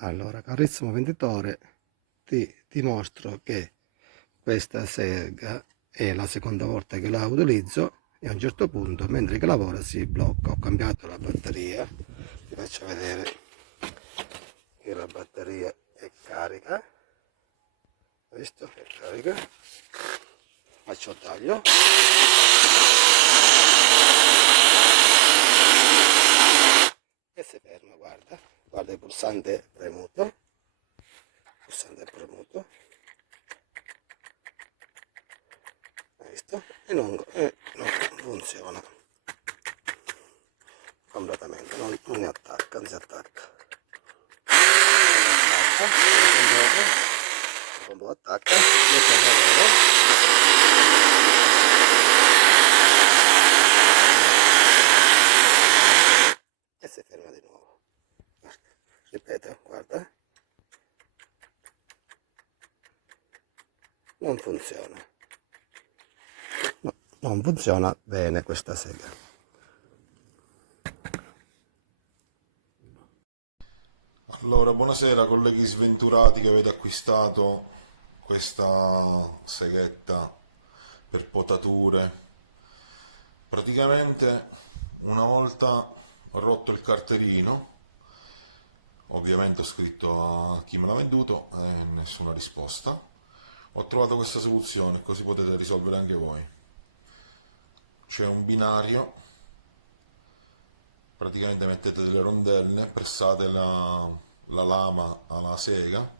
Allora, carissimo venditore, ti dimostro che questa sega è la seconda volta che la utilizzo e a un certo punto, mentre che lavora, si blocca. Ho cambiato la batteria, vi faccio vedere che la batteria è carica, questo è carica, faccio il taglio e si ferma, guarda, guarda il pulsante premuto, hai visto? E non funziona completamente, non ne attacca, non si attacca. Dopo attacca, metto il lavoro e si ferma di nuovo. Guarda, ripeto, guarda, non funziona. No, non funziona bene questa sega. Allora, buonasera colleghi sventurati che avete acquistato questa seghetta per potature. Praticamente una volta ho rotto il carterino, ovviamente ho scritto a chi me l'ha venduto e nessuna risposta. Ho trovato questa soluzione, così potete risolvere anche voi. C'è un binario, praticamente mettete delle rondelle, pressate la lama alla sega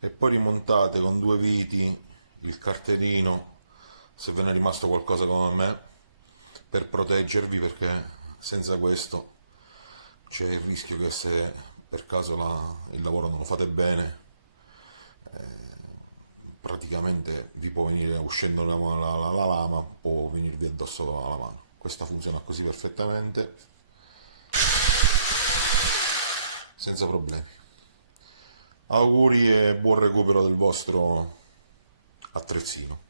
e poi rimontate con due viti il carterino, se ve ne è rimasto qualcosa come me, per proteggervi, perché senza questo c'è il rischio che se per caso il lavoro non lo fate bene, praticamente vi può venire, uscendo la lama, può venirvi addosso la mano. Questa funziona così perfettamente, senza problemi. Auguri e buon recupero del vostro attrezzino.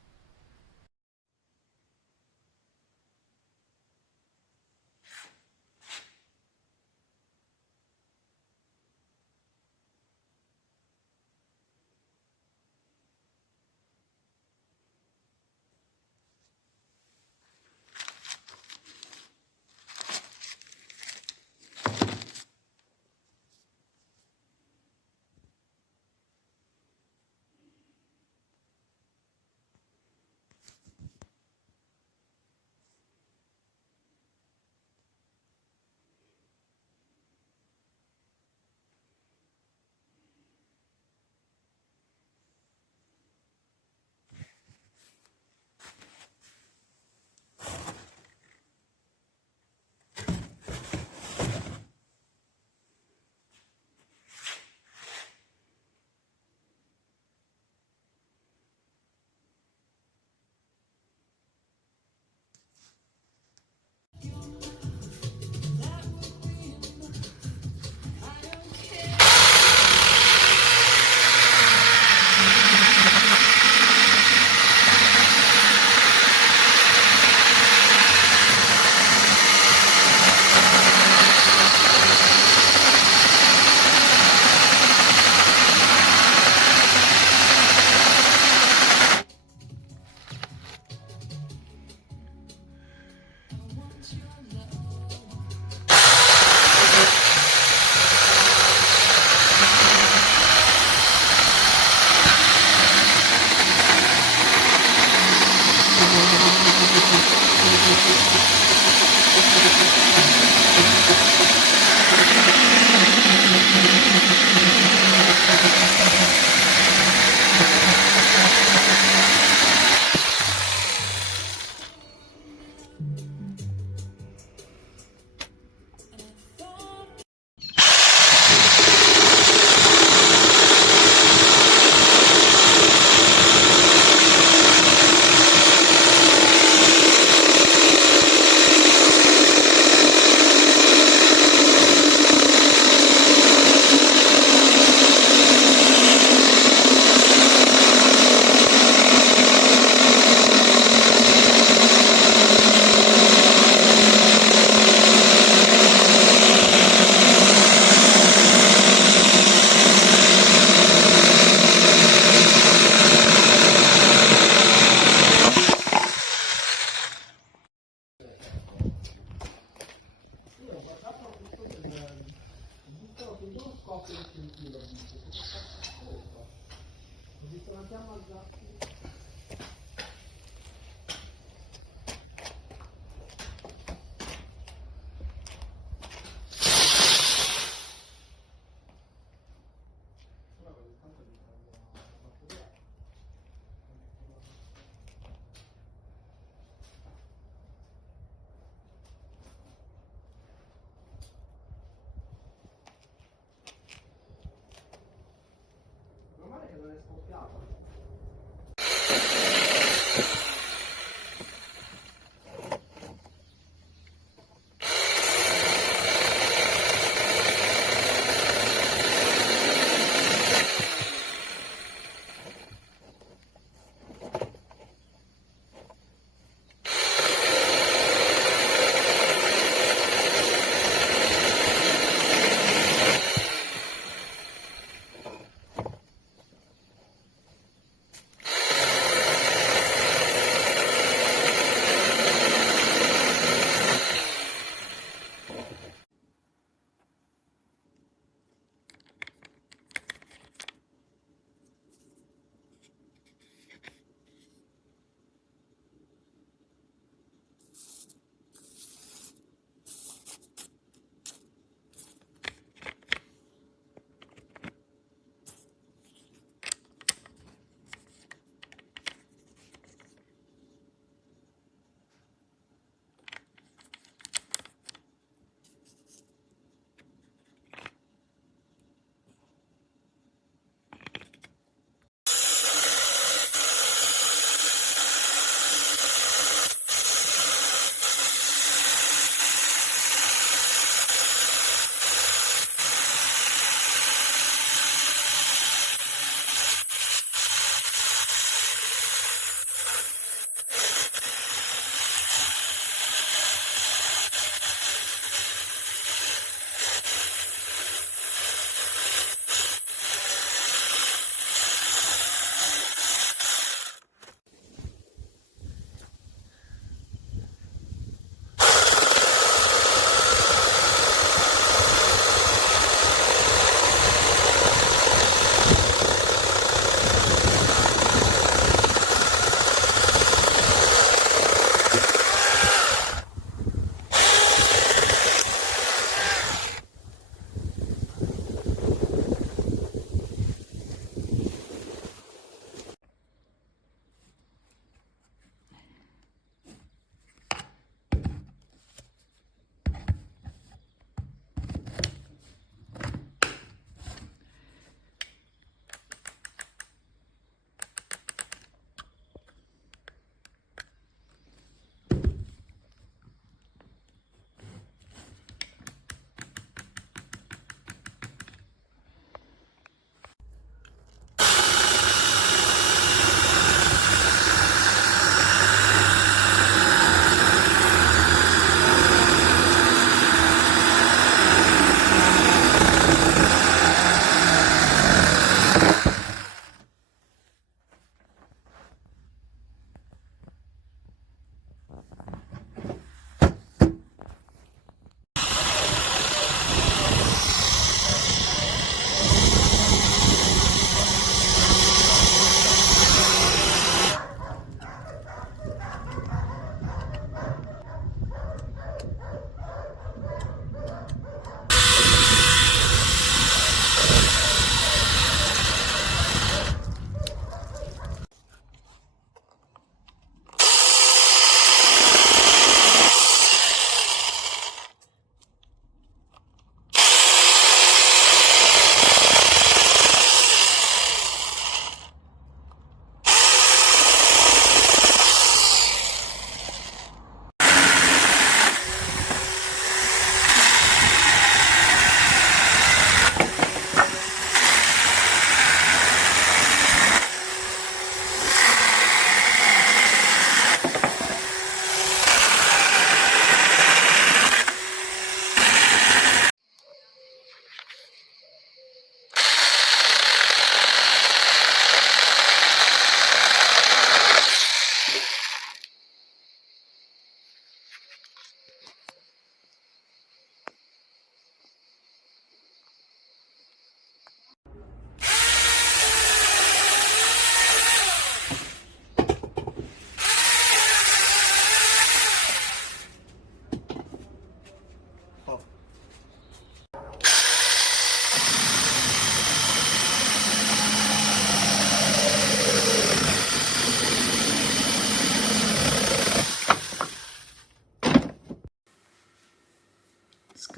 scoppia il sentire, così torniamo al gatto. Meno male che non è scoppiato.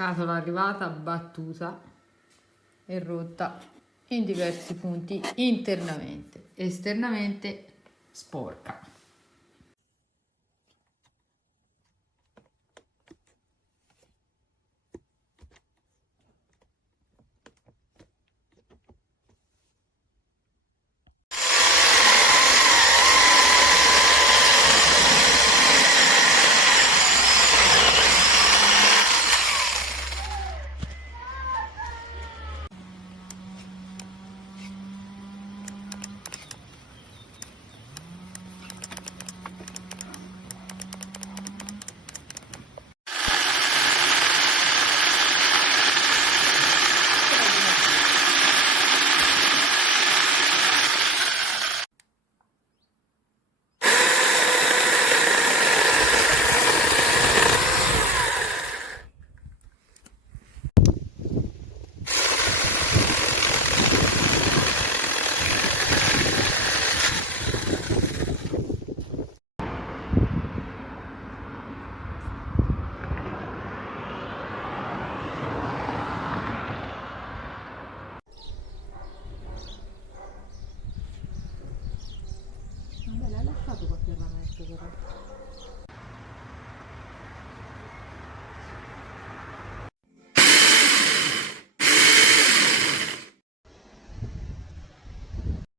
scatola arrivata battuta e rotta in diversi punti internamente, esternamente sporca. Vabbè, l'hai lasciato qualche rametto però.